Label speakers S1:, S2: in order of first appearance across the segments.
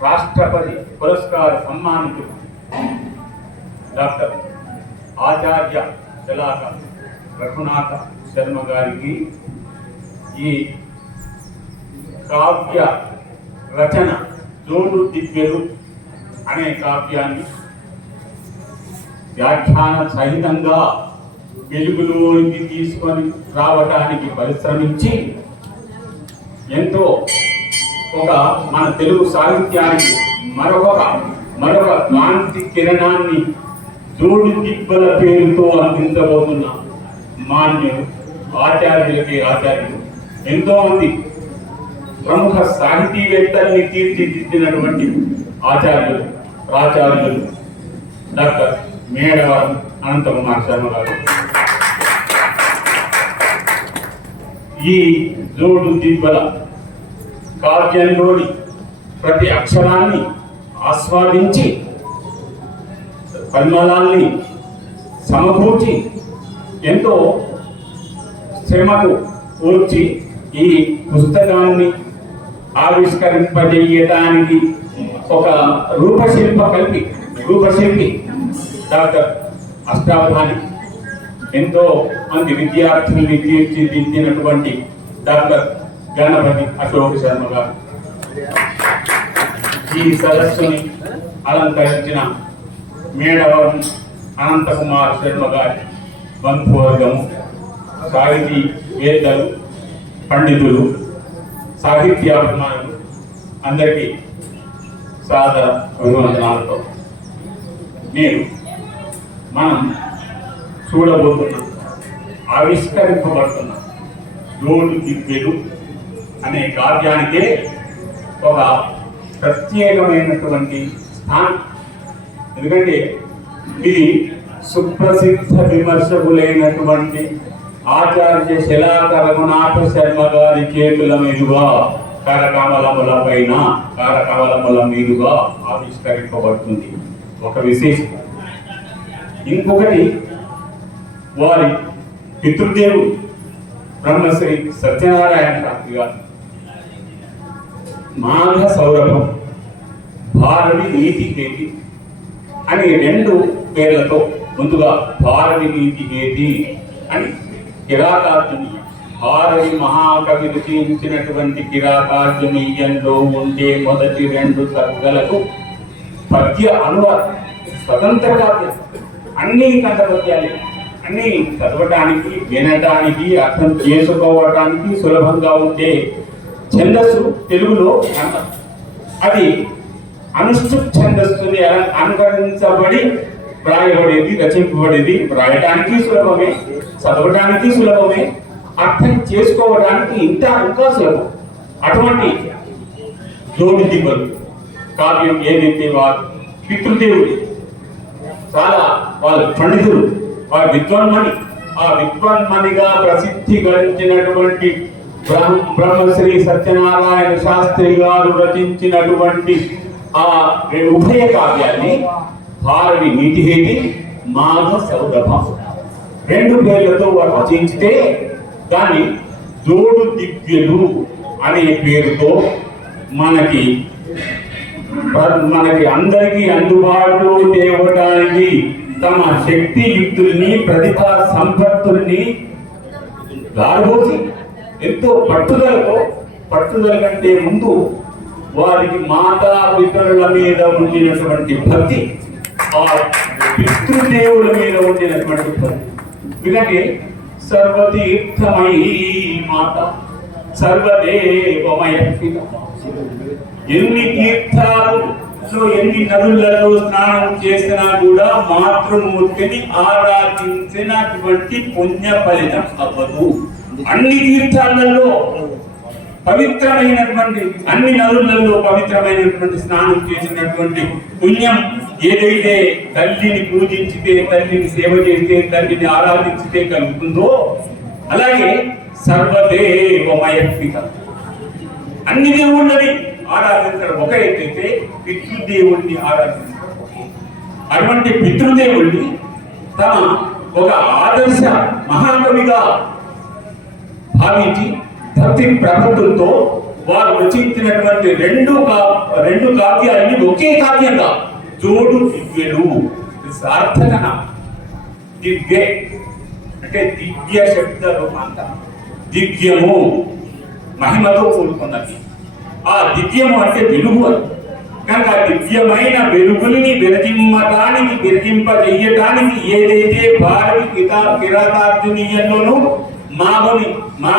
S1: రాష్ట్రపతి పురస్కార సన్మానితుడు డాక్టర్ ఆచార్య శలాక రఘునాథ శర్మ గారికి ఈ కావ్య రచన జోడు దివ్యలు అనే కావ్యాన్ని వ్యాఖ్యాన సహితంగా వెలుగులోనికి తీసుకొని రావటానికి పరిశ్రమించి ఎంతో ఒక మన తెలుగు సాహిత్యానికి మరొక మరొక కాంతి కిరణాన్ని జోడు దిబ్బల పేరుతో అందించబోతున్న మాన్యులు ఆచార్యులకి ఆచార్యులు. ఎంతో మంది ప్రముఖ సాహితీవేత్తల్ని తీర్చిదిద్దినటువంటి ఆచార్యులు ప్రాచార్యులు డాక్టర్ మేడవరం అనంతకుమార్ శర్మ గారు. ఈ జోడు దిబ్బల కావ్యంలోని ప్రతి అక్షరాన్ని ఆస్వాదించి పరిమళాల్ని సమకూర్చి ఎంతో శ్రమకు కూర్చి ఈ పుస్తకాన్ని ఆవిష్కరింపజేయటానికి ఒక రూపశిల్ప కల్పి రూపశిల్పి డాక్టర్ అష్టావధాని. ఎంతో మంది విద్యార్థుల్ని తీర్చిదిద్దినటువంటి డాక్టర్ గణపతి అశోక్ శర్మ గారు ఈ సదస్సుని అలంకరించిన మేడవరం అనంతకుమార్ శర్మ గారి బంధువర్గము సాహితీ వేత్తలు పండితులు సాహిత్యాభిమానులు అందరికీ సాదర అభివందనాలతో నేను మనం చూడబోతున్నాం ఆవిష్కరింపబడుతున్న రోడ్డు దివ్యలు అనే కార్యానికి ఒక ప్రత్యేకమైనటువంటి స్థానం. ఎందుకంటే ఇది సుప్రసిద్ధ విమర్శకులైనటువంటి ఆచార్య శిలాక రఘునాథ శర్మ గారి చేతుల మీదుగా కరకమలముల పైన కరకమలముల మీదుగా ఆవిష్కరింపబడుతుంది. ఒక విశేషం ఇంకొకటి వారి పితృదేవుడు బ్రహ్మశ్రీ సత్యనారాయణ శాస్త్రి గారు మాఘ సౌరభం భారవి నీతి హేతి అని రెండు పేర్లతో ముందుగా భారవి నీతి హేతి అని కిరాతార్జునీయం భారవి మహాకవి రచించినటువంటి కిరాతార్జునీయంలో ఉండే మొదటి రెండు సర్గలకు పద్య అనువాదం స్వతంత్ర కావ్యం అన్ని కంఠపద్యాలే అన్ని చదవటానికి వినటానికి అర్థం చేసుకోవటానికి సులభంగా ఉండే ఛందస్సు తెలుగులో అది అనుష్ఠుప్ ఛందస్సుని అనుకరించబడి వ్రాయబడేది రచింపబడేది? వ్రాయటానికి సులభమే చదవటానికి సులభమే అర్థం చేసుకోవడానికి ఇంకా ఇంకా సులభం. అటువంటి జోడి దిబ్బలు కావ్యం ఏదైతే వారు పితృదేవుడు చాలా వాళ్ళ పండితులు వారి విద్వాన్మణి ఆ విద్వాన్మణిగా ప్రసిద్ధి గడించినటువంటి బ్రహ్మశ్రీ సత్యనారాయణ శాస్త్రి గారు రచించినటువంటి ఆ ఉభయ కావ్యాన్ని భారవి నీతిహేతి మాఘ సౌరభం. రెండు పేర్లతో వారు రచించితే దాన్ని జోడు దివ్యులు అనే పేరుతో మనకి మనకి అందరికీ అందుబాటులో తేవటానికి తమ శక్తియుక్తుల్ని ప్రతిభా సంపత్తుల్ని దారిపోతుంది ఎంతో పట్టుదలతో పట్టుదల కంటే ముందు వారికి మాతా పితరుల మీద ఉండినటువంటి భక్తి ఆ పితృదేవుల మీద ఉండినటువంటి భక్తి. ఎందుకంటే సర్వతీర్థమై మాత సర్వదేవమయ ఎన్ని తీర్థాలు ఎన్ని నదులలో స్నానం చేసినా కూడా మాతృమూర్తిని ఆరాధించినటువంటి పుణ్య ఫలితం అవ్వదు. అన్ని తీర్థాలలో పవిత్రమైనటువంటి అన్ని నదులలో పవిత్రమైనటువంటి స్నానం చేసినటువంటి పుణ్యం ఏదైతే తల్లిని పూజించితే తల్లిని సేవ చేస్తే తల్లిని ఆరాధించితే కలుగుతుందో అలాగే సర్వదేవమయత్మిక అన్ని దేవుళ్ళని ఆరాధించడం ఒక ఎత్తైతే పితృదేవుణ్ణి ఆరాధించడం అటువంటి పితృదేవుణ్ణి తమ ఒక ఆదర్శ మహాకవిగా భావించి భక్తి ప్రపత్తులతో వారు రచించినటువంటి రెండు కా- రెండు కావ్యాలని ఒకే కావ్యంగా జోడు దివ్యలు. సార్థకన దివ్య అంటే దివ్య శబ్ద రూపాంత దివ్యము మహిమతో కూడుకున్నది. ఆ దివ్యము అంటే వెలుగు అని కనుక దివ్యమైన వెలుగుని విరజింపటానికి విరజింపజేయటానికి ఏదైతే భారతి పితా కిరాతార్జునీయంలోనూ మామని మా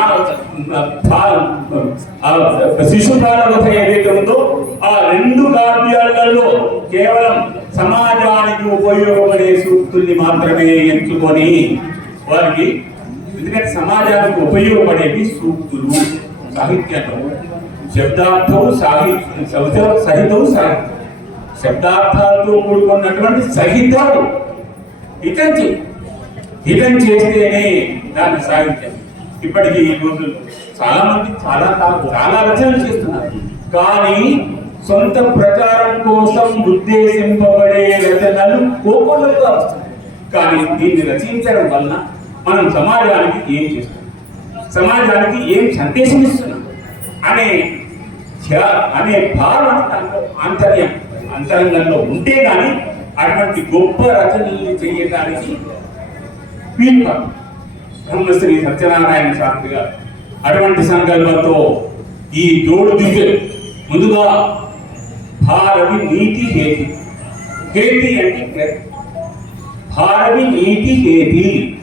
S1: శిశుపాలవత ఏదైతే ఉందో ఆ రెండు కావ్యాలలో కేవలం సమాజానికి ఉపయోగపడే సూక్తుల్ని మాత్రమే ఎంచుకొని వారికి ఎందుకంటే సమాజానికి ఉపయోగపడేవి సూక్తులు సాహిత్యంలో శబ్దార్థం సాహిత్యం సహితం సాహిత్యం. శబ్దార్థాలతో కూడుకున్నటువంటి సహితం ఇతంచి చేయి చేస్తేనే దాన్ని సాహిత్యం ఇప్పటికీ ఈ రోజుల్లో చాలా మంది చాలా చాలా రచనలు చేస్తున్నారు. కానీ సొంత ప్రచారం కోసం ఉద్దేశింపబడే రచనలు కోకొల్లలుగా వస్తున్నాయి. కానీ దీన్ని రచించడం వలన మనం సమాజానికి ఏం చేస్తున్నాం? సమాజానికి ఏం సందేశం ఇస్తున్నాం? అనే అనే భావన దాంట్లో ఆంతర్యం అంతరంగంలో ఉంటే కానీ అటువంటి గొప్ప రచనల్ని చేయడానికి బ్రహ్మశ్రీ సత్యనారాయణ శాస్త్రి గారు. అటువంటి సంకల్పంతో ఈ జోడు దిశ ముందుగా భారవి నీతి హేతి. హేతి అంటే భారవి నీతి హేతి.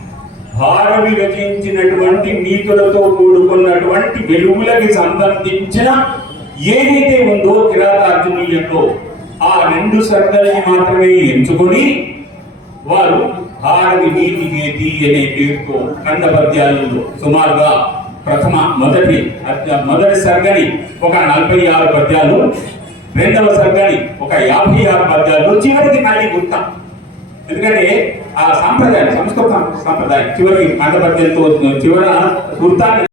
S1: భారవి రచించినటువంటి నీతులతో కూడుకున్నటువంటి వెలుగులకి సంబంధించిన ఏదైతే ఉందో కిరాతార్జునీయంలో ఆ రెండు సర్గల్ని మాత్రమే ఎంచుకొని వారు భారవి నీతి హేతి అనే పేరుతో కంద పద్యాలలో సుమారుగా ప్రథమ మొదటి మొదటి సర్గని ఒక నలభై ఆరు పద్యాలు రెండవ సర్గని ఒక యాభై ఆరు పద్యాలు చివరికి మళ్ళీ గుర్త ఎందుకంటే ఆ సాంప్రదాయం సంస్కృత సాంప్రదాయం చివరికి కంద పద్యంతో చివర గుర్తాన్ని